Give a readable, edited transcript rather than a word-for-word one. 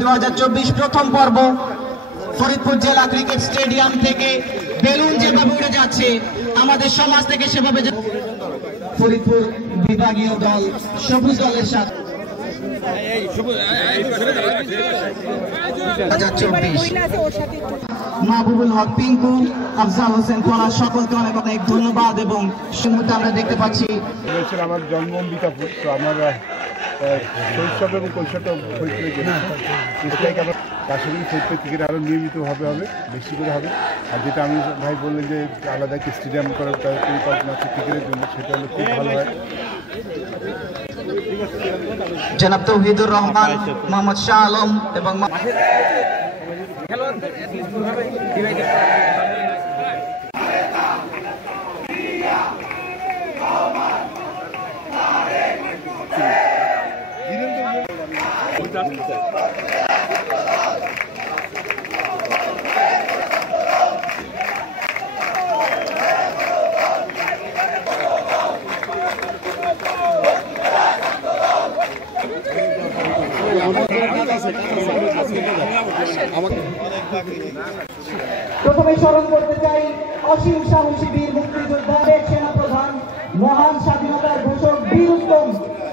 2024 প্রথম পর্ব ফরিদপুর জেলা ক্রিকেট স্টেডিয়াম থেকে বেলুন যেভাবে উড়ে যাচ্ছে আমাদের সমাজ থেকে সেভাবে ফরিদপুর বিভাগীয় দল সবুজ দলের সাথে 2024 মাহবুবুল হক পিঙ্কু, আফজাল হোসেন কোনা সকলকে অনেক অনেক ধন্যবাদ। এবং শুরুতে আমরা দেখতে পাচ্ছি আমার জন্ম অম্বিকাপুর, তো আমার শৈশব এবং কৈশোরটা ফরিদপুরে গেছি। আমার পাশাপাশি ফরিদপুর ক্রিকেট আরও নিয়মিতভাবে হবে, বেশি করে হবে। আর যেটা আমি ভাই বললেন যে আলাদা একটি স্টেডিয়াম করার পরিকল্পনা আছে ক্রিকেটের জন্য, সেটা হলে খুব ভালো হয়। জনাব তৌহিদুর রহমান, মোহাম্মদ শাহ আলম এবং প্রথমে স্মরণ করতে চাই অসীম সাহসী বীর মুক্তিযোদ্ধা সেনা প্রধান, মহান স্বাধীনতার ঘোষক বীর উত্তম